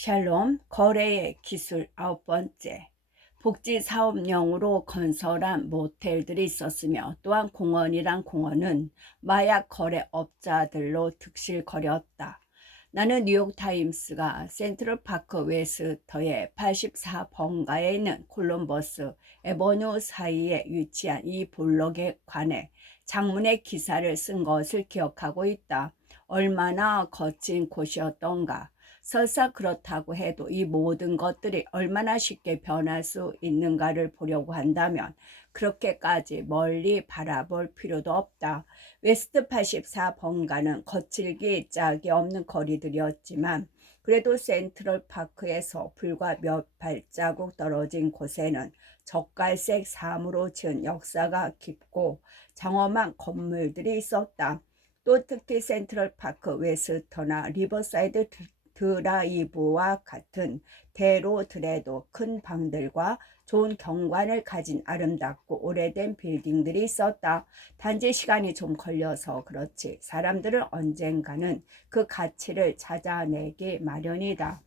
샬롬, 거래의 기술 9번째. 복지사업용으로 건설한 모텔들이 있었으며 또한 공원이란 공원은 마약 거래업자들로 득실거렸다. 나는 뉴욕타임스가 센트럴파크 웨스터의 84번가에 있는 콜럼버스 에버뉴 사이에 위치한 이 볼록에 관해 장문의 기사를 쓴 것을 기억하고 있다. 얼마나 거친 곳이었던가. 설사 그렇다고 해도 이 모든 것들이 얼마나 쉽게 변할 수 있는가를 보려고 한다면 그렇게까지 멀리 바라볼 필요도 없다. 웨스트 84번가는 거칠기 짝이 없는 거리들이었지만 그래도 센트럴파크에서 불과 몇 발자국 떨어진 곳에는 젓갈색 사무로 지은 역사가 깊고 장엄한 건물들이 있었다. 또 특히 센트럴파크 웨스터나 리버사이드 드라이브와 같은 대로들에도 큰 방들과 좋은 경관을 가진 아름답고 오래된 빌딩들이 있었다. 단지 시간이 좀 걸려서 그렇지 사람들은 언젠가는 그 가치를 찾아내기 마련이다.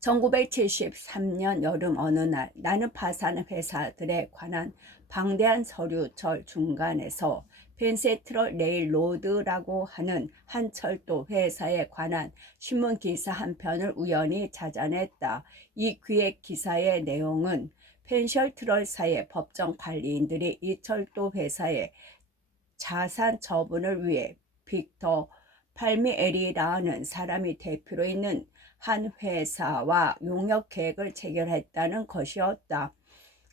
1973년 여름 어느 날 나는 파산 회사들에 관한 방대한 서류철 중간에서 펜세트럴 레일로드라고 하는 한 철도 회사에 관한 신문 기사 한 편을 우연히 찾아냈다. 이 기획 기사의 내용은 펜셜트럴사의 법정 관리인들이 이 철도 회사의 자산 처분을 위해 빅터 팔미에리라는 사람이 대표로 있는 한 회사와 용역 계획을 체결했다는 것이었다.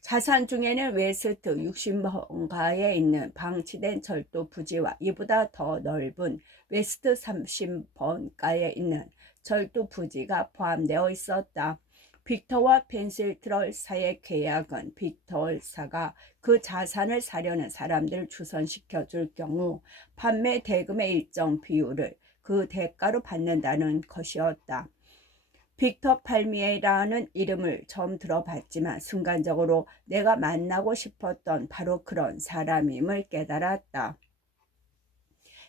자산 중에는 웨스트 60번가에 있는 방치된 철도 부지와 이보다 더 넓은 웨스트 30번가에 있는 철도 부지가 포함되어 있었다. 빅터와 펜실트럴사의 계약은 빅터사가 그 자산을 사려는 사람들을 주선시켜 줄 경우 판매 대금의 일정 비율을 그 대가로 받는다는 것이었다. 빅터 팔미에라는 이름을 처음 들어봤지만 순간적으로 내가 만나고 싶었던 바로 그런 사람임을 깨달았다.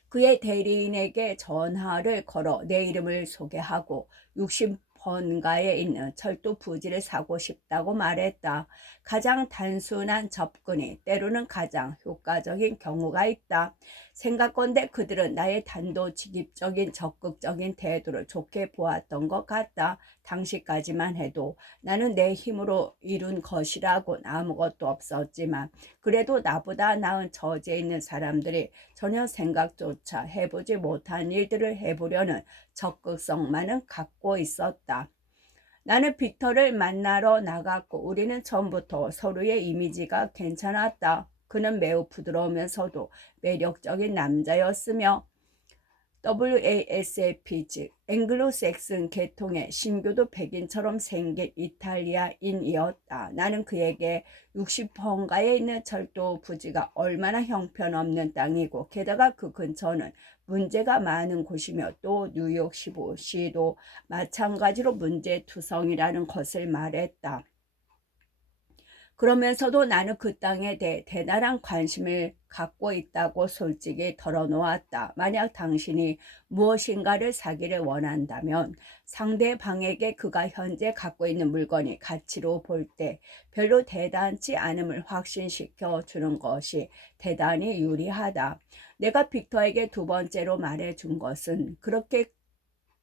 그의 대리인에게 전화를 걸어 내 이름을 소개하고 60번가에 있는 철도 부지를 사고 싶다고 말했다. 가장 단순한 접근이 때로는 가장 효과적인 경우가 있다. 생각건대 그들은 나의 단도직입적인 적극적인 태도를 좋게 보았던 것 같다. 당시까지만 해도 나는 내 힘으로 이룬 것이라곤 아무것도 없었지만 그래도 나보다 나은 처지에 있는 사람들이 전혀 생각조차 해보지 못한 일들을 해보려는 적극성만은 갖고 있었다. 나는 빅터를 만나러 나갔고 우리는 처음부터 서로의 이미지가 괜찮았다. 그는 매우 부드러우면서도 매력적인 남자였으며 WASP 즉 앵글로색슨 계통의 신교도 백인처럼 생긴 이탈리아인이었다. 나는 그에게 60번가에 있는 철도 부지가 얼마나 형편없는 땅이고 게다가 그 근처는 문제가 많은 곳이며 또 뉴욕시도 마찬가지로 문제투성이라는 것을 말했다. 그러면서도 나는 그 땅에 대해 대단한 관심을 갖고 있다고 솔직히 털어놓았다. 만약 당신이 무엇인가를 사기를 원한다면 상대방에게 그가 현재 갖고 있는 물건이 가치로 볼 때 별로 대단치 않음을 확신시켜 주는 것이 대단히 유리하다. 내가 빅터에게 두 번째로 말해준 것은 그렇게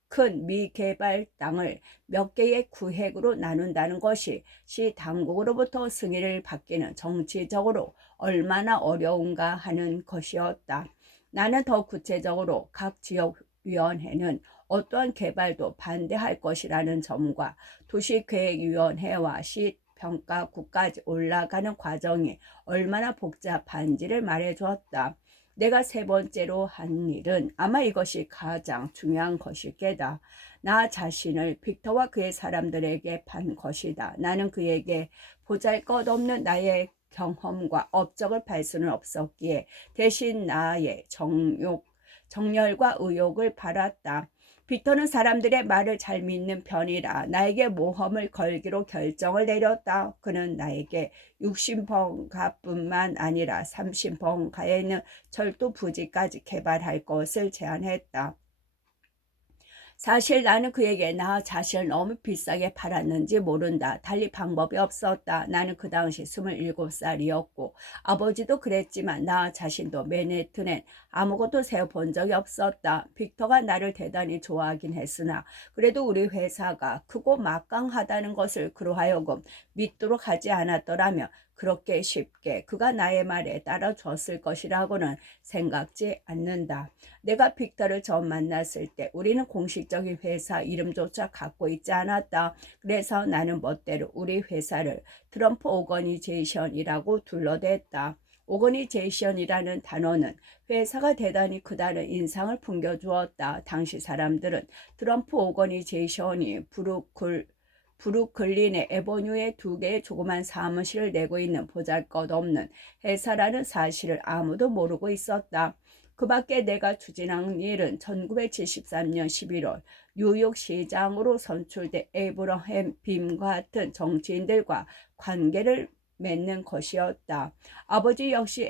큰 미개발 땅을 몇 개의 구획으로 나눈다는 것이 시 당국으로부터 승인을 받기는 정치적으로 얼마나 어려운가 하는 것이었다. 나는 더 구체적으로 각 지역위원회는 어떠한 개발도 반대할 것이라는 점과 도시계획위원회와 시 평가국까지 올라가는 과정이 얼마나 복잡한지를 말해주었다. 내가 세 번째로 한 일은 아마 이것이 가장 중요한 것일 게다. 나 자신을 빅터와 그의 사람들에게 판 것이다. 나는 그에게 보잘것없는 나의 경험과 업적을 팔 수는 없었기에 대신 나의 정열과 의욕을 팔았다. 빅터는 사람들의 말을 잘 믿는 편이라 나에게 모험을 걸기로 결정을 내렸다. 그는 나에게 60번가뿐만 아니라 30번가에 있는 철도 부지까지 개발할 것을 제안했다. 사실 나는 그에게 나 자신을 너무 비싸게 팔았는지 모른다. 달리 방법이 없었다. 나는 그 당시 27살이었고 아버지도 그랬지만 나 자신도 맨해튼엔 아무것도 세워본 적이 없었다. 빅터가 나를 대단히 좋아하긴 했으나 그래도 우리 회사가 크고 막강하다는 것을 그로 하여금 믿도록 하지 않았더라면 그렇게 쉽게 그가 나의 말에 따라줬을 것이라고는 생각지 않는다. 내가 빅터를 처음 만났을 때 우리는 공식적인 회사 이름조차 갖고 있지 않았다. 그래서 나는 멋대로 우리 회사를 트럼프 오거니제이션이라고 둘러댔다. 오거니제이션이라는 단어는 회사가 대단히 크다는 인상을 풍겨주었다. 당시 사람들은 트럼프 오거니제이션이 브루클린의 에버뉴에 2개의 조그만 사무실을 내고 있는 보잘것없는 회사라는 사실을 아무도 모르고 있었다. 그 밖에 내가 추진한 일은 1973년 11월 뉴욕 시장으로 선출된 에이브러햄 빔과 같은 정치인들과 관계를 맺는 것이었다. 아버지 역시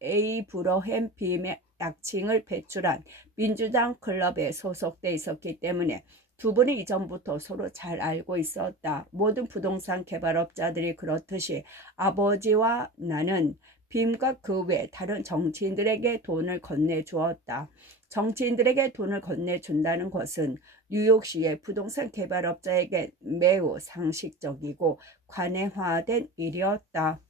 에이브러햄 빔의 약칭을 배출한 민주당 클럽에 소속돼 있었기 때문에 두 분이 이전부터 서로 잘 알고 있었다. 모든 부동산 개발업자들이 그렇듯이 아버지와 나는 빔과 그 외 다른 정치인들에게 돈을 건네주었다. 정치인들에게 돈을 건네준다는 것은 뉴욕시의 부동산 개발업자에게 매우 상식적이고 관행화된 일이었다.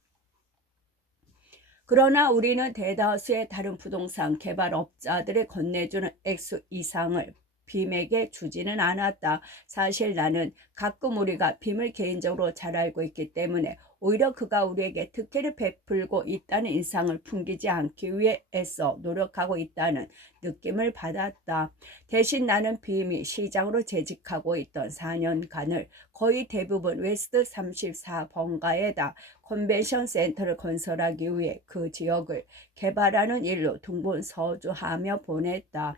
그러나 우리는 대다수의 다른 부동산 개발업자들이 건네주는 액수 이상을 빔에게 주지는 않았다. 사실 나는 가끔 우리가 빔을 개인적으로 잘 알고 있기 때문에 오히려 그가 우리에게 특혜를 베풀고 있다는 인상을 풍기지 않기 위해 애써 노력하고 있다는 느낌을 받았다. 대신 나는 빔이 시장으로 재직하고 있던 4년간을 거의 대부분 웨스트 34번가에다 컨벤션 센터를 건설하기 위해 그 지역을 개발하는 일로 동분서주하며 보냈다.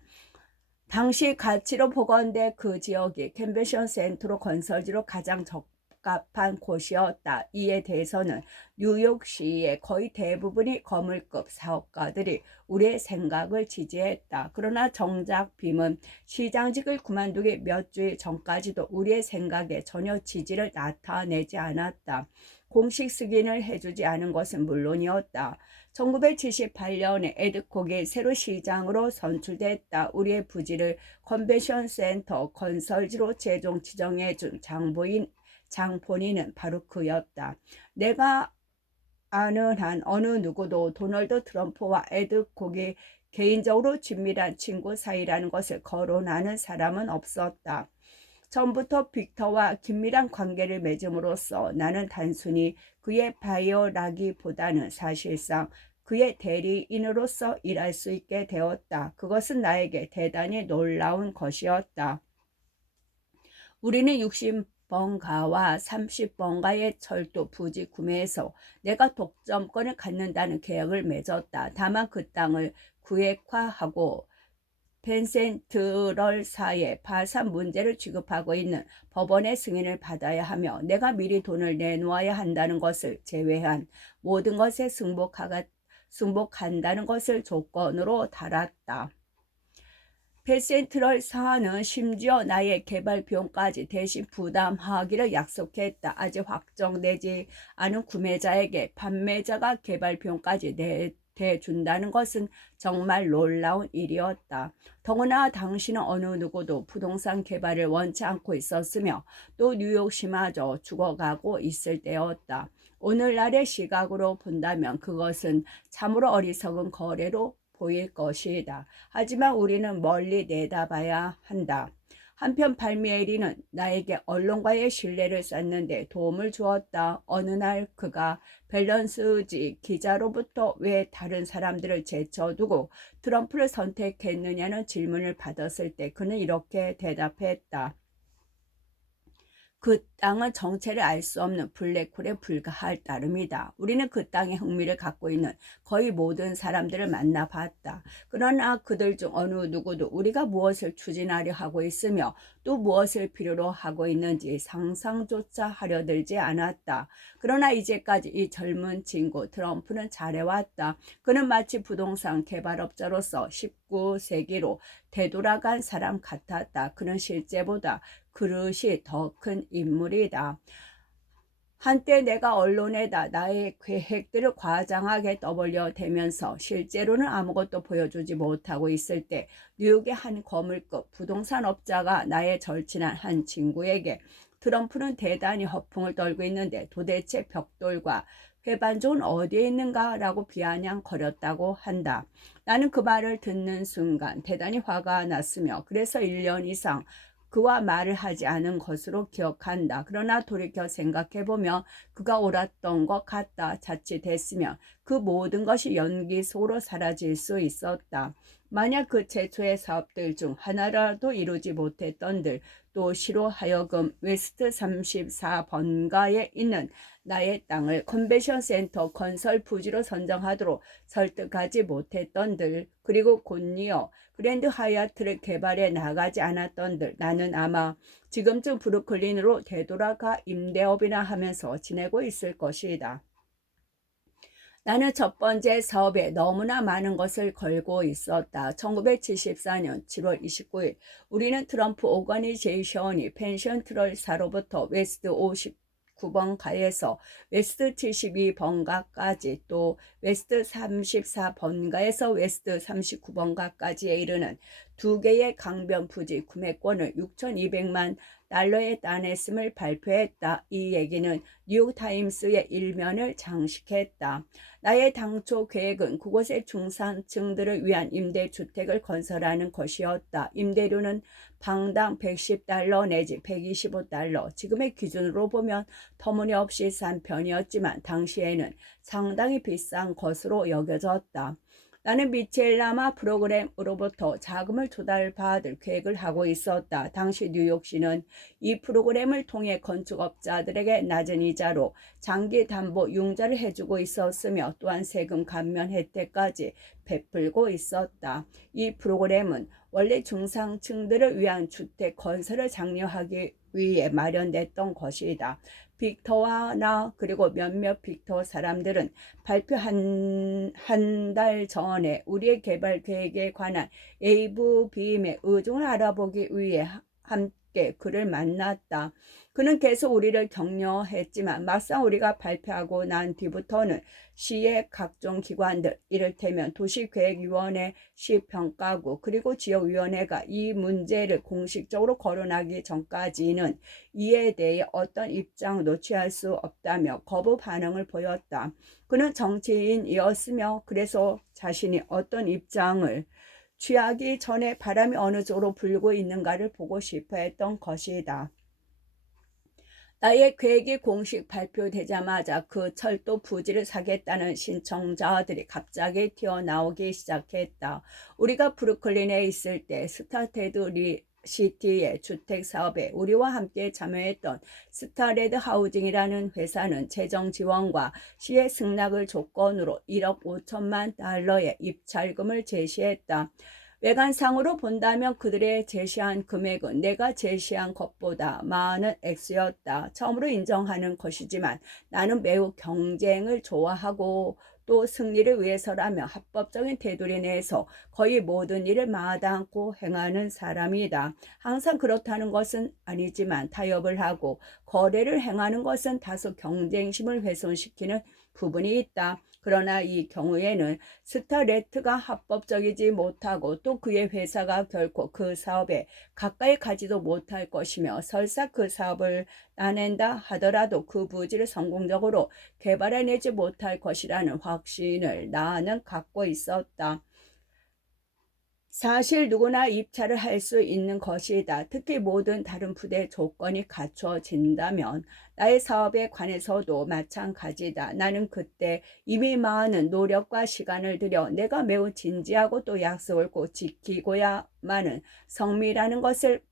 당시 가치로 보건대 그 지역이 컨벤션 센터로 건설지로 가장 적합한 곳이었다. 이에 대해서는 뉴욕시의 거의 대부분이 거물급 사업가들이 우리의 생각을 지지했다. 그러나 정작 빔은 시장직을 그만두기 몇 주일 전까지도 우리의 생각에 전혀 지지를 나타내지 않았다. 공식 승인을 해주지 않은 것은 물론이었다. 1978년에 에드콕이 새로 시장으로 선출됐다. 우리의 부지를 컨벤션 센터 건설지로 최종 지정해준 장본인은 바로 그였다. 내가 아는 한 어느 누구도 도널드 트럼프와 에드콕이 개인적으로 친밀한 친구 사이라는 것을 거론하는 사람은 없었다. 처음부터 빅터와 긴밀한 관계를 맺음으로써 나는 단순히 그의 바이어라기보다는 사실상 그의 대리인으로서 일할 수 있게 되었다. 그것은 나에게 대단히 놀라운 것이었다. 우리는 60번가와 30번가의 철도 부지 구매해서 내가 독점권을 갖는다는 계약을 맺었다. 다만 그 땅을 구획화하고 펜센트럴사의 파산 문제를 취급하고 있는 법원의 승인을 받아야 하며 내가 미리 돈을 내놓아야 한다는 것을 제외한 모든 것에 승복한다는 것을 조건으로 달았다. 펜센트럴 사는 심지어 나의 개발 비용까지 대신 부담하기를 약속했다. 아직 확정되지 않은 구매자에게 판매자가 개발 비용까지 대준다는 것은 정말 놀라운 일이었다. 더구나 당신은 어느 누구도 부동산 개발을 원치 않고 있었으며 또 뉴욕시마저 죽어가고 있을 때였다. 오늘날의 시각으로 본다면 그것은 참으로 어리석은 거래로 보일 것이다. 하지만 우리는 멀리 내다봐야 한다. 한편 팔미에리는 나에게 언론과의 신뢰를 쌓는데 도움을 주었다. 어느 날 그가 밸런스지 기자로부터 왜 다른 사람들을 제쳐두고 트럼프를 선택했느냐는 질문을 받았을 때 그는 이렇게 대답했다. 그 땅은 정체를 알 수 없는 블랙홀에 불과할 따름이다. 우리는 그 땅에 흥미를 갖고 있는 거의 모든 사람들을 만나봤다. 그러나 그들 중 어느 누구도 우리가 무엇을 추진하려 하고 있으며 또 무엇을 필요로 하고 있는지 상상조차 하려 들지 않았다. 그러나 이제까지 이 젊은 친구 트럼프는 잘해왔다. 그는 마치 부동산 개발업자로서 19세기로 되돌아간 사람 같았다. 그는 실제보다 그릇이 더 큰 인물이다. 한때 내가 언론에다 나의 계획들을 과장하게 떠벌려 대면서 실제로는 아무것도 보여주지 못하고 있을 때 뉴욕의 한 거물급 부동산 업자가 나의 절친한 한 친구에게 트럼프는 대단히 허풍을 떨고 있는데 도대체 벽돌과 회반종은 어디에 있는가? 라고 비아냥거렸다고 한다. 나는 그 말을 듣는 순간 대단히 화가 났으며 그래서 1년 이상 그와 말을 하지 않은 것으로 기억한다. 그러나 돌이켜 생각해보면 그가 옳았던 것 같다. 자칫했으면 그 모든 것이 연기 속으로 사라질 수 있었다. 만약 그 최초의 사업들 중 하나라도 이루지 못했던들, 또 시로 하여금 웨스트 34번가에 있는 나의 땅을 컨벤션 센터 건설 부지로 선정하도록 설득하지 못했던들, 그리고 곧이어 그랜드 하얏트를 개발해 나가지 않았던들, 나는 아마 지금쯤 브루클린으로 되돌아가 임대업이나 하면서 지내고 있을 것이다. 나는 첫 번째 사업에 너무나 많은 것을 걸고 있었다. 1974년 7월 29일 우리는 트럼프 오거니제이션이 펜션 트럴사로부터 웨스트 59번가에서 웨스트 72번가까지 또 웨스트 34번가에서 웨스트 39번가까지에 이르는 두 개의 강변 부지 구매권을 6,200만 달러에 따냈음을 발표했다. 이 얘기는 뉴욕타임스의 일면을 장식했다. 나의 당초 계획은 그곳의 중산층들을 위한 임대주택을 건설하는 것이었다. 임대료는 방당 110달러 내지 125달러, 지금의 기준으로 보면 터무니없이 싼 편이었지만 당시에는 상당히 비싼 것으로 여겨졌다. 나는 미첼라마 프로그램으로부터 자금을 조달받을 계획을 하고 있었다. 당시 뉴욕시는 이 프로그램을 통해 건축업자들에게 낮은 이자로 장기 담보 융자를 해주고 있었으며 또한 세금 감면 혜택까지 베풀고 있었다. 이 프로그램은 원래 중상층들을 위한 주택 건설을 장려하기 위해 마련됐던 것이다. 빅터와 나 그리고 몇몇 빅터 사람들은 발표 한 달 전에 우리의 개발 계획에 관한 에이브 빔의 의중을 알아보기 위해 함께 그를 만났다. 그는 계속 우리를 격려했지만 막상 우리가 발표하고 난 뒤부터는 시의 각종 기관들, 이를테면 도시계획위원회, 시평가국, 그리고 지역위원회가 이 문제를 공식적으로 거론하기 전까지는 이에 대해 어떤 입장도 취할 수 없다며 거부 반응을 보였다. 그는 정치인이었으며 그래서 자신이 어떤 입장을 취하기 전에 바람이 어느 쪽으로 불고 있는가를 보고 싶어 했던 것이다. 나의 계획이 공식 발표되자마자 그 철도 부지를 사겠다는 신청자들이 갑자기 튀어나오기 시작했다. 우리가 브루클린에 있을 때 스타테드 시티의 주택 사업에 우리와 함께 참여했던 스타레드 하우징이라는 회사는 재정 지원과 시의 승낙을 조건으로 1억 5천만 달러의 입찰금을 제시했다. 외관상으로 본다면 그들의 제시한 금액은 내가 제시한 것보다 많은 액수였다. 처음으로 인정하는 것이지만 나는 매우 경쟁을 좋아하고 또 승리를 위해서라며 합법적인 테두리 내에서 거의 모든 일을 마다않고 행하는 사람이다. 항상 그렇다는 것은 아니지만 타협을 하고 거래를 행하는 것은 다소 경쟁심을 훼손시키는 부분이 있다. 그러나 이 경우에는 스타레트가 합법적이지 못하고 또 그의 회사가 결코 그 사업에 가까이 가지도 못할 것이며 설사 그 사업을 따낸다 하더라도 그 부지를 성공적으로 개발해내지 못할 것이라는 확신을 나는 갖고 있었다. 사실 누구나 입찰을 할 수 있는 것이다. 특히 모든 다른 부대 조건이 갖춰진다면 나의 사업에 관해서도 마찬가지다. 나는 그때 이미 많은 노력과 시간을 들여 내가 매우 진지하고 또 약속을 꼭 지키고야만은 성미라는 것을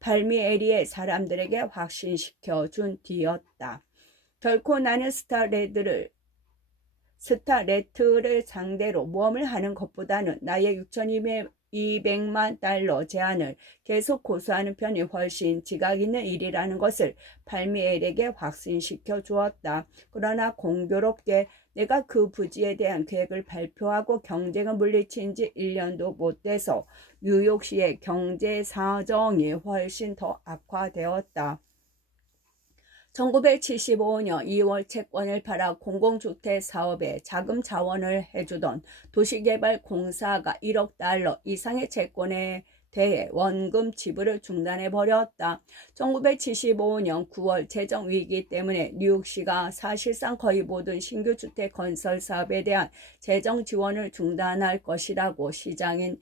발미에리의 사람들에게 확신시켜 준 뒤였다. 결코 나는 스타레트를 상대로 모험을 하는 것보다는 나의 $200만 제안을 계속 고수하는 편이 훨씬 지각 있는 일이라는 것을 팔미엘에게 확신시켜 주었다. 그러나 공교롭게 내가 그 부지에 대한 계획을 발표하고 경쟁을 물리친 지 1년도 못 돼서 뉴욕시의 경제 사정이 훨씬 더 악화되었다. 1975년 2월 채권을 팔아 공공주택 사업에 자금 자원을 해주던 도시개발공사가 $1억 이상의 채권에 대해 원금 지불을 중단해버렸다. 1975년 9월 재정위기 때문에 뉴욕시가 사실상 거의 모든 신규 주택 건설 사업에 대한 재정 지원을 중단할 것이라고 시장인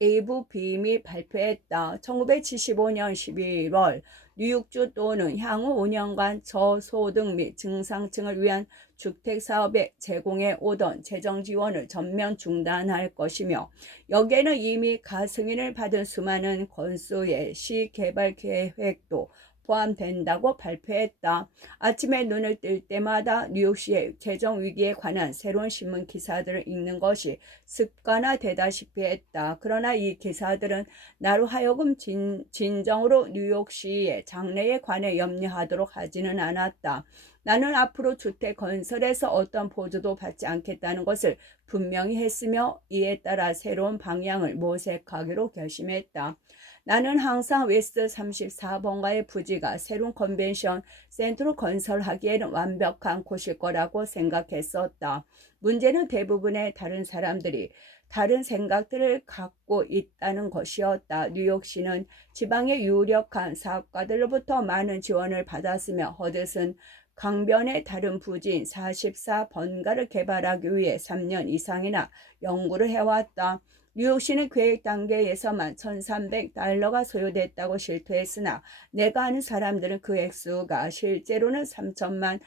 에이브 빔이 발표했다. 1975년 11월 뉴욕주 또는 향후 5년간 저소득 및 중상층을 위한 주택사업에 제공해 오던 재정 지원을 전면 중단할 것이며 여기에는 이미 가승인을 받은 수많은 건수의 시 개발 계획도 포함된다고 발표했다. 아침에 눈을 뜰 때마다 뉴욕시의 재정 위기에 관한 새로운 신문 기사들을 읽는 것이 습관화되다시피 했다. 그러나 이 기사들은 나로 하여금 진정으로 뉴욕시의 장래에 관해 염려하도록 하지는 않았다. 나는 앞으로 주택 건설에서 어떤 보조도 받지 않겠다는 것을 분명히 했으며 이에 따라 새로운 방향을 모색하기로 결심했다. 나는 항상 웨스트 34번가의 부지가 새로운 컨벤션 센터로 건설하기에는 완벽한 곳일 거라고 생각했었다. 문제는 대부분의 다른 사람들이 다른 생각들을 갖고 있다는 것이었다. 뉴욕시는 지방의 유력한 사업가들로부터 많은 지원을 받았으며 허드슨 강변의 다른 부지인 44번가를 개발하기 위해 3년 이상이나 연구를 해왔다. 뉴욕시는 계획 단계에서만 $1,300가 소요됐다고 실토했으나 내가 아는 사람들은 그 액수가 실제로는 $3,000만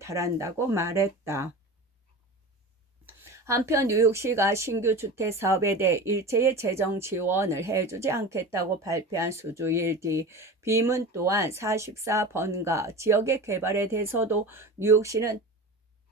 달한다고 말했다. 한편 뉴욕시가 신규 주택 사업에 대해 일체의 재정 지원을 해주지 않겠다고 발표한 수주일 뒤 빔은 또한 44번가 지역의 개발에 대해서도 뉴욕시는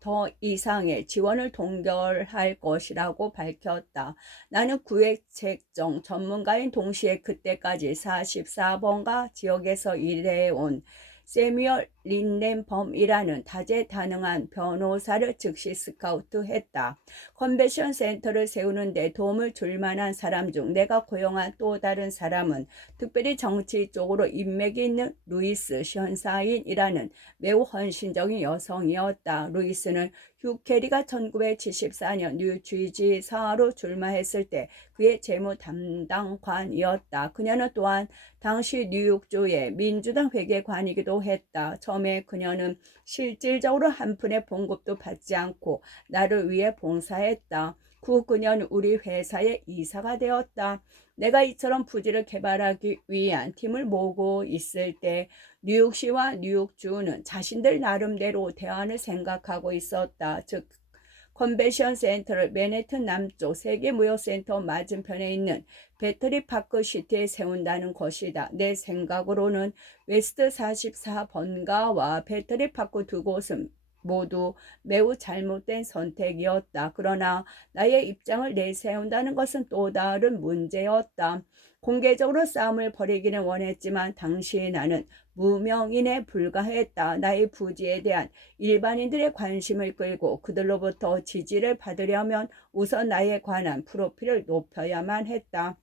더 이상의 지원을 동결할 것이라고 밝혔다. 나는 구획책정 전문가인 동시에 그때까지 44번가 지역에서 일해온 세뮤얼 린넨범이라는 다재다능한 변호사를 즉시 스카우트했다. 컨벤션 센터를 세우는 데 도움을 줄 만한 사람 중 내가 고용한 또 다른 사람은 특별히 정치 쪽으로 인맥이 있는 루이스 션사인이라는 매우 헌신적인 여성이었다. 루이스는 휴 캐리가 1974년 뉴주지사로 출마했을 때 그의 재무 담당관이었다. 그녀는 또한 당시 뉴욕주의 민주당 회계관이기도 했다. 처음에 그녀는 실질적으로 한 푼의 봉급도 받지 않고 나를 위해 봉사했다. 후 그녀는 우리 회사의 이사가 되었다. 내가 이처럼 부지를 개발하기 위한 팀을 모으고 있을 때 뉴욕시와 뉴욕주는 자신들 나름대로 대안을 생각하고 있었다. 즉 컨벤션 센터를 맨해튼 남쪽 세계무역센터 맞은편에 있는 배터리파크 시티에 세운다는 것이다. 내 생각으로는 웨스트 44번가와 배터리파크 두 곳은 모두 매우 잘못된 선택이었다. 그러나 나의 입장을 내세운다는 것은 또 다른 문제였다. 공개적으로 싸움을 벌이기는 원했지만 당시 나는 무명인에 불과했다. 나의 부지에 대한 일반인들의 관심을 끌고 그들로부터 지지를 받으려면 우선 나에 관한 프로필을 높여야만 했다.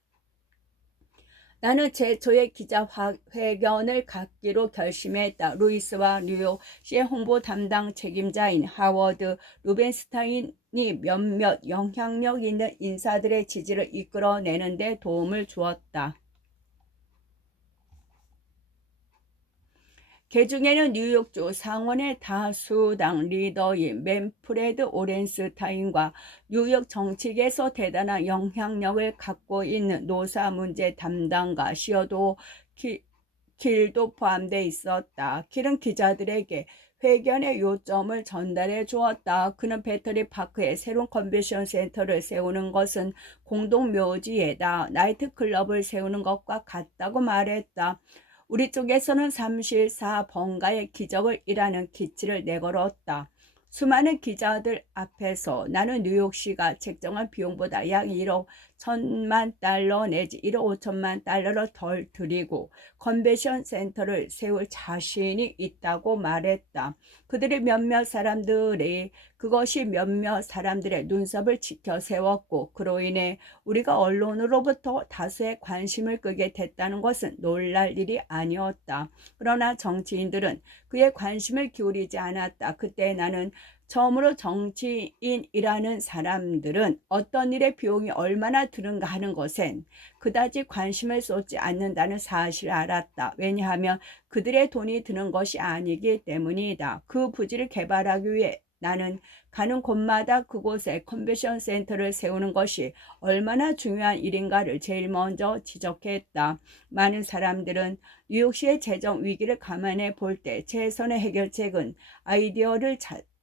나는 최초의 기자회견을 갖기로 결심했다. 루이스와 뉴욕시의 홍보 담당 책임자인 하워드 루벤스타인이 몇몇 영향력 있는 인사들의 지지를 이끌어내는 데 도움을 주었다. 그 중에는 뉴욕주 상원의 다수당 리더인 맨프레드 오렌스타인과 뉴욕 정치계에서 대단한 영향력을 갖고 있는 노사 문제 담당가 시어도 길도 포함되어 있었다. 길은 기자들에게 회견의 요점을 전달해 주었다. 그는 배터리 파크에 새로운 컨벤션 센터를 세우는 것은 공동묘지에다 나이트클럽을 세우는 것과 같다고 말했다. 우리 쪽에서는 34번가의 기적을 이라는 기치를 내걸었다. 수많은 기자들 앞에서 나는 뉴욕시가 책정한 비용보다 약 1억 $1,000만 내지 1억 5천만 달러를 덜 들이고 컨벤션 센터를 세울 자신이 있다고 말했다. 그것이 몇몇 사람들의 눈썹을 지켜 세웠고, 그로 인해 우리가 언론으로부터 다수의 관심을 끄게 됐다는 것은 놀랄 일이 아니었다. 그러나 정치인들은 그에 관심을 기울이지 않았다. 그때 나는 처음으로 정치인이라는 사람들은 어떤 일의 비용이 얼마나 드는가 하는 것엔 그다지 관심을 쏟지 않는다는 사실을 알았다. 왜냐하면 그들의 돈이 드는 것이 아니기 때문이다. 그 부지를 개발하기 위해 나는 가는 곳마다 그곳에 컨벤션 센터를 세우는 것이 얼마나 중요한 일인가를 제일 먼저 지적했다. 많은 사람들은 뉴욕시의 재정 위기를 감안해 볼 때 최선의 해결책은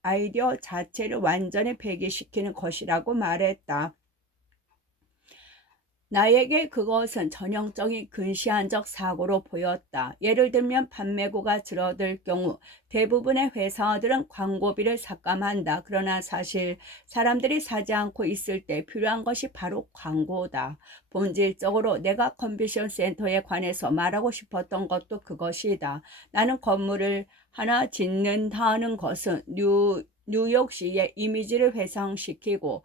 아이디어 자체를 완전히 폐기시키는 것이라고 말했다. 나에게 그것은 전형적인 근시안적 사고로 보였다. 예를 들면 판매고가 줄어들 경우 대부분의 회사들은 광고비를 삭감한다. 그러나 사실 사람들이 사지 않고 있을 때 필요한 것이 바로 광고다. 본질적으로 내가 컨벤션 센터에 관해서 말하고 싶었던 것도 그것이다. 나는 건물을 하나 짓는다는 것은 뉴욕시의 이미지를 회생시키고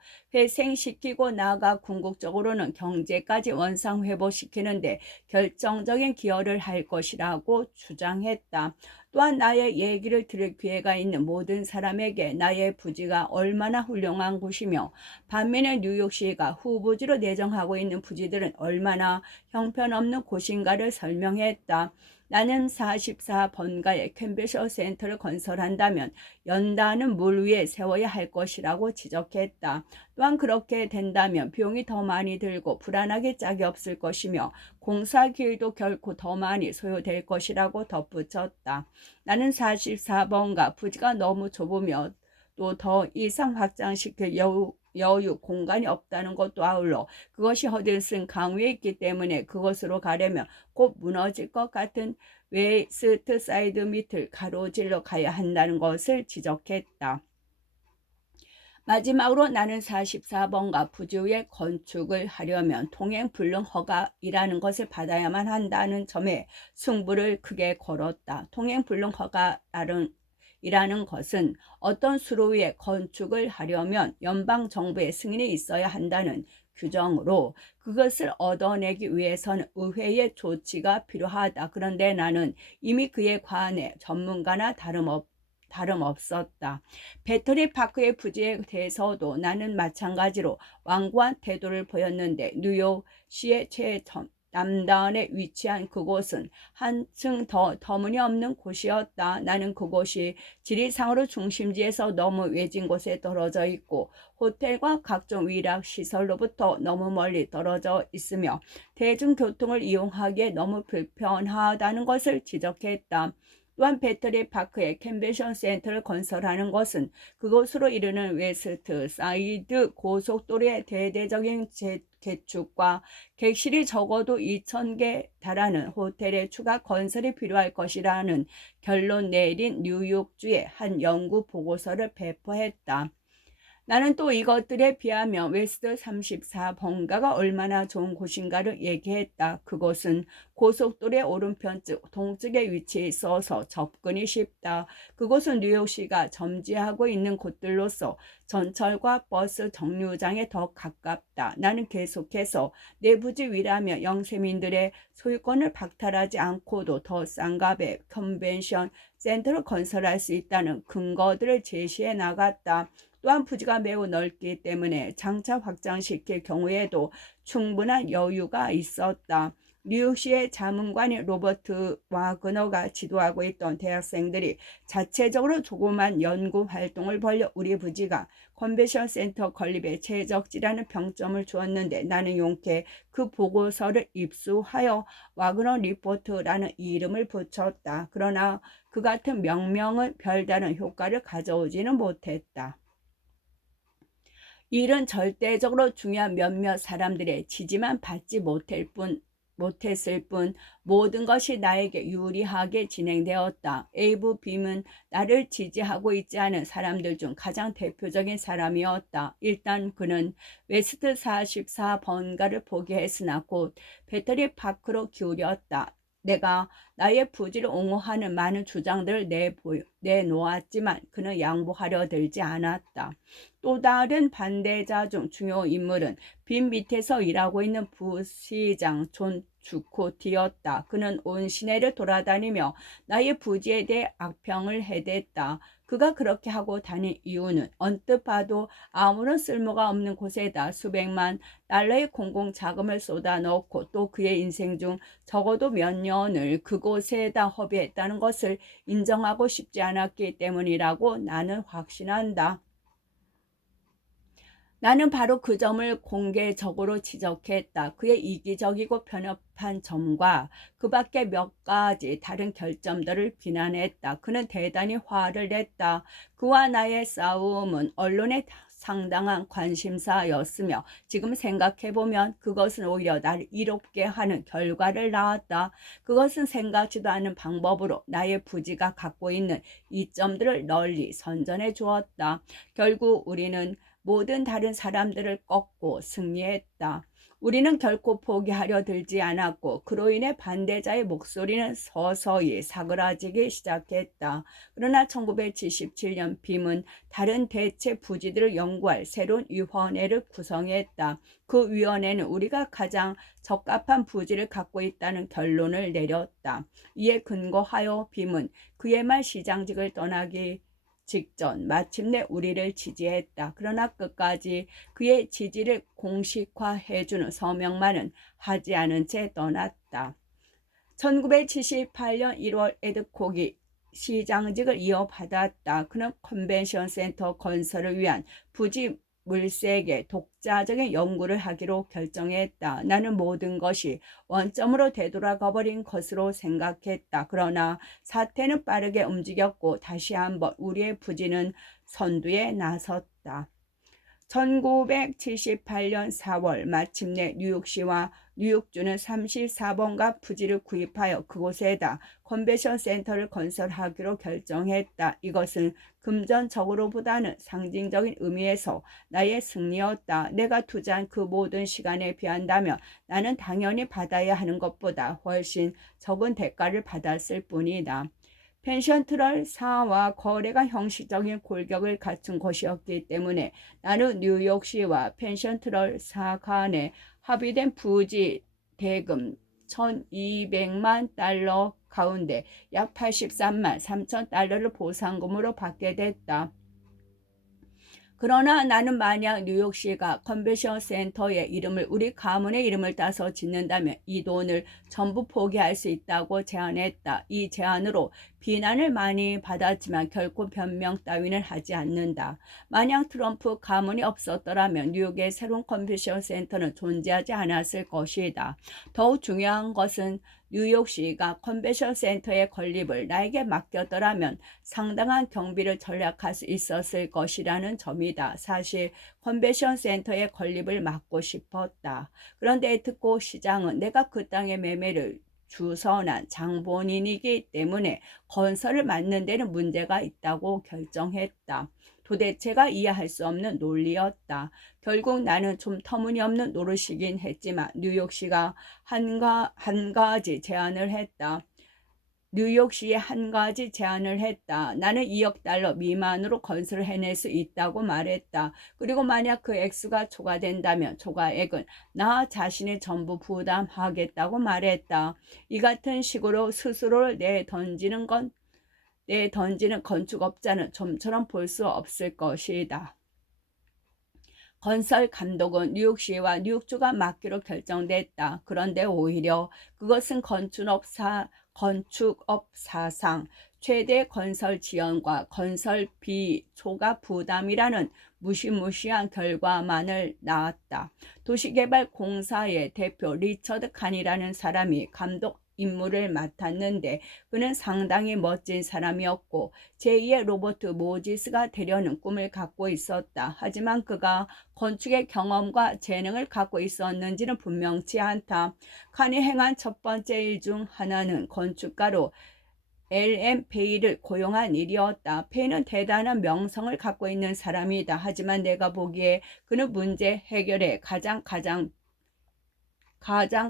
나아가 궁극적으로는 경제까지 원상회복시키는데 결정적인 기여를 할 것이라고 주장했다. 또한 나의 얘기를 들을 기회가 있는 모든 사람에게 나의 부지가 얼마나 훌륭한 곳이며 반면에 뉴욕시가 후보지로 내정하고 있는 부지들은 얼마나 형편없는 곳인가를 설명했다. 나는 44번가의 컨벤션 센터를 건설한다면 연단은 물 위에 세워야 할 것이라고 지적했다. 또한 그렇게 된다면 비용이 더 많이 들고 불안하게 짝이 없을 것이며 공사 기일도 결코 더 많이 소요될 것이라고 덧붙였다. 나는 44번가 부지가 너무 좁으며 또 더 이상 확장시킬 여유, 공간이 없다는 것도 아울러 그것이 허들슨 강위에 있기 때문에 그것으로 가려면 곧 무너질 것 같은 웨스트 사이드 밑을 가로질러 가야 한다는 것을 지적했다. 마지막으로 나는 44번가 부지 위에 건축을 하려면 통행불능 허가이라는 것을 받아야만 한다는 점에 승부를 크게 걸었다. 통행불능 허가이라는 것은 어떤 수로 위에 건축을 하려면 연방정부의 승인이 있어야 한다는 규정으로 그것을 얻어내기 위해서는 의회의 조치가 필요하다. 그런데 나는 이미 그에 관해 전문가나 다름없었다. 배터리 파크의 부지에 대해서도 나는 마찬가지로 완고한 태도를 보였는데 뉴욕시의 남단에 위치한 그곳은 한층 더 터무니없는 곳이었다. 나는 그곳이 지리상으로 중심지에서 너무 외진 곳에 떨어져 있고 호텔과 각종 위락시설로부터 너무 멀리 떨어져 있으며 대중교통을 이용하기에 너무 불편하다는 것을 지적했다. 또한 배터리 파크에 컨벤션 센터를 건설하는 것은 그곳으로 이르는 웨스트 사이드 고속도로의 대대적인 개축과 객실이 적어도 2,000개 달하는 호텔의 추가 건설이 필요할 것이라는 결론 내린 뉴욕주의 한 연구 보고서를 배포했다. 나는 또 이것들에 비하면 웨스트 34번가가 얼마나 좋은 곳인가를 얘기했다. 그곳은 고속도로의 오른편쪽 동쪽에 위치해 있어서 접근이 쉽다. 그곳은 뉴욕시가 점지하고 있는 곳들로서 전철과 버스 정류장에 더 가깝다. 나는 계속해서 내 부지 위라며 영세민들의 소유권을 박탈하지 않고도 더 싼 값에 컨벤션 센터를 건설할 수 있다는 근거들을 제시해 나갔다. 또한 부지가 매우 넓기 때문에 장차 확장시킬 경우에도 충분한 여유가 있었다. 뉴욕시의 자문관인 로버트 와그너가 지도하고 있던 대학생들이 자체적으로 조그만 연구 활동을 벌여 우리 부지가 컨벤션 센터 건립에 최적지라는 평점을 주었는데 나는 용케 그 보고서를 입수하여 와그너 리포트라는 이름을 붙였다. 그러나 그 같은 명명은 별다른 효과를 가져오지는 못했다. 이 일은 절대적으로 중요한 몇몇 사람들의 지지만 받지 못할 뿐 못했을 뿐 모든 것이 나에게 유리하게 진행되었다. 에이브 빔은 나를 지지하고 있지 않은 사람들 중 가장 대표적인 사람이었다. 일단 그는 웨스트 44번가를 포기했으나 곧 배터리 파크로 기울였다. 내가 나의 부지를 옹호하는 많은 주장들을 내놓았지만 그는 양보하려 들지 않았다. 또 다른 반대자 중 중요 인물은 빈 밑에서 일하고 있는 부시장 존 주코티였다. 그는 온 시내를 돌아다니며 나의 부지에 대해 악평을 해댔다. 그가 그렇게 하고 다닌 이유는 언뜻 봐도 아무런 쓸모가 없는 곳에다 수백만 달러의 공공자금을 쏟아넣고 또 그의 인생 중 적어도 몇 년을 그곳에다 허비했다는 것을 인정하고 싶지 않았기 때문이라고 나는 확신한다. 나는 바로 그 점을 공개적으로 지적했다. 그의 이기적이고 편협한 점과 그 밖에 몇 가지 다른 결점들을 비난했다. 그는 대단히 화를 냈다. 그와 나의 싸움은 언론의 상당한 관심사였으며 지금 생각해보면 그것은 오히려 나를 이롭게 하는 결과를 낳았다. 그것은 생각지도 않은 방법으로 나의 부지가 갖고 있는 이점들을 널리 선전해 주었다. 결국 우리는 모든 다른 사람들을 꺾고 승리했다. 우리는 결코 포기하려 들지 않았고 그로 인해 반대자의 목소리는 서서히 사그라지기 시작했다. 그러나 1977년 빔은 다른 대체 부지들을 연구할 새로운 위원회를 구성했다. 그 위원회는 우리가 가장 적합한 부지를 갖고 있다는 결론을 내렸다. 이에 근거하여 빔은 그의 말 시장직을 떠나기 직전 마침내 우리를 지지했다. 그러나 끝까지 그의 지지를 공식화해주는 서명만은 하지 않은 채 떠났다. 1978년 1월 에드콕이 시장직을 이어받았다. 그는 컨벤션 센터 건설을 위한 부지 물색의 독자적인 연구를 하기로 결정했다. 나는 모든 것이 원점으로 되돌아가 버린 것으로 생각했다. 그러나 사태는 빠르게 움직였고 다시 한번 우리의 부지는 선두에 나섰다. 1978년 4월 마침내 뉴욕시와 뉴욕주는 34번가 부지를 구입하여 그곳에다 컨벤션 센터를 건설하기로 결정했다. 이것은 금전적으로보다는 상징적인 의미에서 나의 승리였다. 내가 투자한 그 모든 시간에 비한다면 나는 당연히 받아야 하는 것보다 훨씬 적은 대가를 받았을 뿐이다. 펜션트럴4와 거래가 형식적인 골격을 갖춘 것이었기 때문에 나는 뉴욕시와 펜션트럴4 간에 합의된 부지 대금 1200만 달러 가운데 약 83만 3천 달러를 보상금으로 받게 됐다. 그러나 나는 만약 뉴욕시가 컨벤션 센터의 이름을 우리 가문의 이름을 따서 짓는다면 이 돈을 전부 포기할 수 있다고 제안했다. 이 제안으로 비난을 많이 받았지만 결코 변명 따위는 하지 않는다. 만약 트럼프 가문이 없었더라면 뉴욕의 새로운 컨벤션 센터는 존재하지 않았을 것이다. 더욱 중요한 것은 뉴욕시가 컨벤션 센터의 건립을 나에게 맡겼더라면 상당한 경비를 절약할 수 있었을 것이라는 점이다. 사실 컨벤션 센터의 건립을 막고 싶었다. 그런데 에트코 시장은 내가 그 땅의 매매를 주선한 장본인이기 때문에 건설을 맡는 데는 문제가 있다고 결정했다. 도대체가 이해할 수 없는 논리였다. 결국 나는 좀 터무니없는 노릇이긴 했지만 뉴욕시가 한 가지 제안을 했다. 뉴욕시에 한 가지 제안을 했다. 나는 2억 달러 미만으로 건설을 해낼 수 있다고 말했다. 그리고 만약 그 액수가 초과된다면 초과액은 나 자신이 전부 부담하겠다고 말했다. 이 같은 식으로 스스로를 내던지는 건축업자는 좀처럼 볼 수 없을 것이다. 건설 감독은 뉴욕시와 뉴욕주가 맡기로 결정됐다. 그런데 오히려 그것은 건축업 사상 최대 건설 지연과 건설비 초과 부담이라는 무시무시한 결과만을 낳았다. 도시개발공사의 대표 리처드 칸이라는 사람이 감독 임무를 맡았는데 그는 상당히 멋진 사람이었고 제2의 로버트 모지스가 되려는 꿈을 갖고 있었다. 하지만 그가 건축의 경험과 재능을 갖고 있었는지는 분명치 않다. 칸이 행한 첫 번째 일 중 하나는 건축가로 L.M. 페이를 고용한 일이었다. 페이는 대단한 명성을 갖고 있는 사람이다. 하지만 내가 보기에 그는 문제 해결에 가장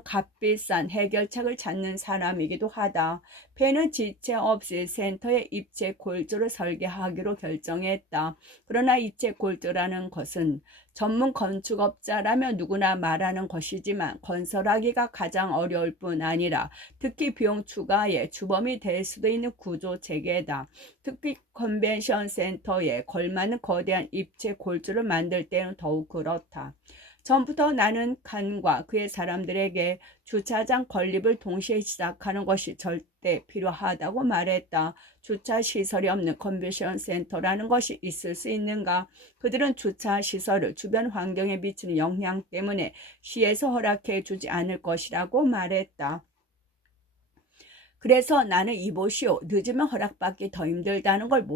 값비싼 해결책을 찾는 사람이기도 하다. 페이는 지체 없이 센터의 입체 골조를 설계하기로 결정했다. 그러나 입체 골조라는 것은 전문 건축업자라면 누구나 말하는 것이지만 건설하기가 가장 어려울 뿐 아니라 특히 비용 추가의 주범이 될 수도 있는 구조 체계다. 특히 컨벤션 센터에 걸맞는 거대한 입체 골조를 만들 때는 더욱 그렇다. 전부터 나는 칸과 그의 사람들에게 주차장 건립을 동시에 시작하는 것이 절대 필요하다고 말했다. 주차 시설이 없는 컨벤션 센터라는 것이 있을 수 있는가? 그들은 주차 시설을 주변 환경에 미치는 영향 때문에 시에서 허락해 주지 않을 것이라고 말했다. 그래서 나는 이보시오. 늦으면 허락받기 더 힘들다는 걸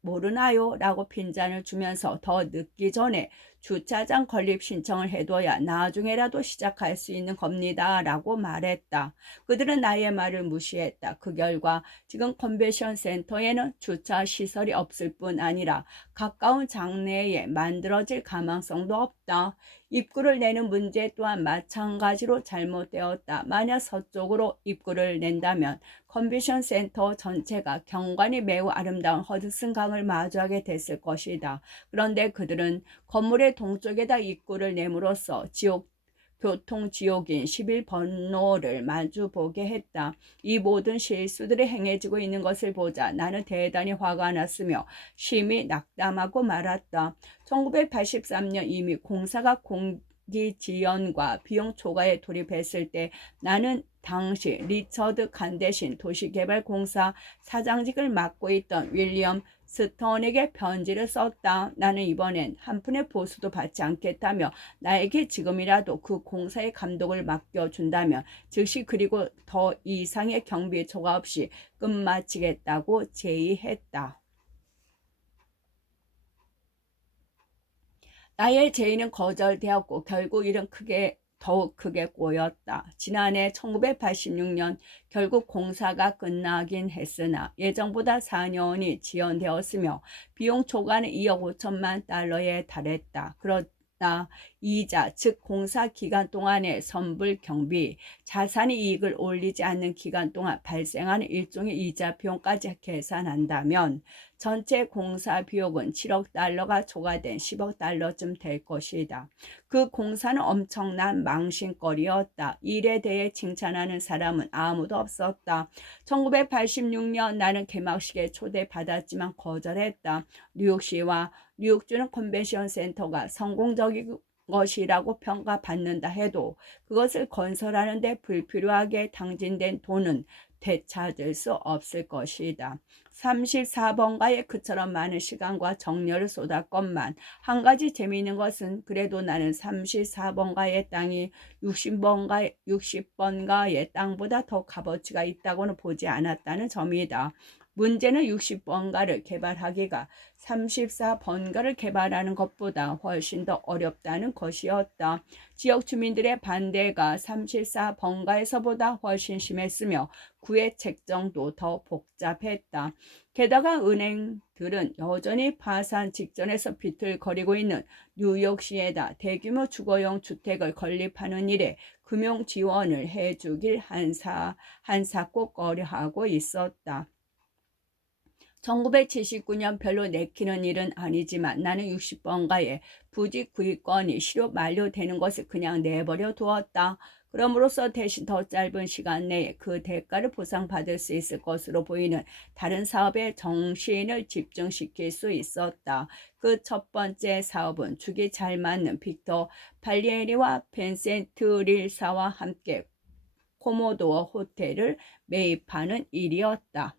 모르나요? 라고 핀잔을 주면서 더 늦기 전에 주차장 건립 신청을 해둬야 나중에라도 시작할 수 있는 겁니다. 라고 말했다. 그들은 나의 말을 무시했다. 그 결과 지금 컨벤션 센터에는 주차 시설이 없을 뿐 아니라 가까운 장내에 만들어질 가망성도 없다. 입구를 내는 문제 또한 마찬가지로 잘못되었다. 만약 서쪽으로 입구를 낸다면 컨벤션 센터 전체가 경관이 매우 아름다운 허드슨 강을 마주하게 됐을 것이다. 그런데 그들은 건물의 동쪽에다 입구를 내므로써 교통지옥인 11번로를 마주보게 했다. 이 모든 실수들이 행해지고 있는 것을 보자 나는 대단히 화가 났으며 심히 낙담하고 말았다. 1983년 이미 공사가 공기지연과 비용 초과에 돌입했을 때 나는 당시 리처드 칸 대신 도시개발공사 사장직을 맡고 있던 윌리엄 스톤에게 편지를 썼다. 나는 이번엔 한 푼의 보수도 받지 않겠다며 나에게 지금이라도 그 공사의 감독을 맡겨준다면 즉시 그리고 더 이상의 경비 초과 없이 끝마치겠다고 제의했다. 나의 제의는 거절되었고 결국 일은 더욱 크게 꼬였다. 지난해 1986년 결국 공사가 끝나긴 했으나 예정보다 4년이 지연되었으며 비용 초과는 2억 5천만 달러에 달했다. 그러나 이자, 즉 공사 기간 동안의 선불 경비, 자산이 이익을 올리지 않는 기간 동안 발생하는 일종의 이자 비용까지 계산한다면 전체 공사 비용은 7억 달러가 초과된 10억 달러쯤 될 것이다. 그 공사는 엄청난 망신거리였다. 일에 대해 칭찬하는 사람은 아무도 없었다. 1986년 나는 개막식에 초대받았지만 거절했다. 뉴욕시와 뉴욕주는 컨벤션 센터가 성공적인 것이라고 평가받는다 해도 그것을 건설하는 데 불필요하게 탕진된 돈은 되찾을 수 없을 것이다. 34번가에 그처럼 많은 시간과 정열을 쏟았건만 한 가지 재미있는 것은 그래도 나는 34번가의 땅이 60번가의 땅보다 더 값어치가 있다고는 보지 않았다는 점이다. 문제는 60번가를 개발하기가 34번가를 개발하는 것보다 훨씬 더 어렵다는 것이었다. 지역 주민들의 반대가 34번가에서보다 훨씬 심했으며 구의 책정도 더 복잡했다. 게다가 은행들은 여전히 파산 직전에서 비틀거리고 있는 뉴욕시에다 대규모 주거용 주택을 건립하는 일에 금융 지원을 해주길 한사코 꺼려하고 있었다. 1979년 별로 내키는 일은 아니지만 나는 60번가의 부지 구입권이 실효 만료되는 것을 그냥 내버려 두었다. 그럼으로써 대신 더 짧은 시간 내에 그 대가를 보상받을 수 있을 것으로 보이는 다른 사업에 정신을 집중시킬 수 있었다. 그 첫 번째 사업은 죽이 잘 맞는 빅터 팔리에리와 벤센트 릴사와 함께 코모도어 호텔을 매입하는 일이었다.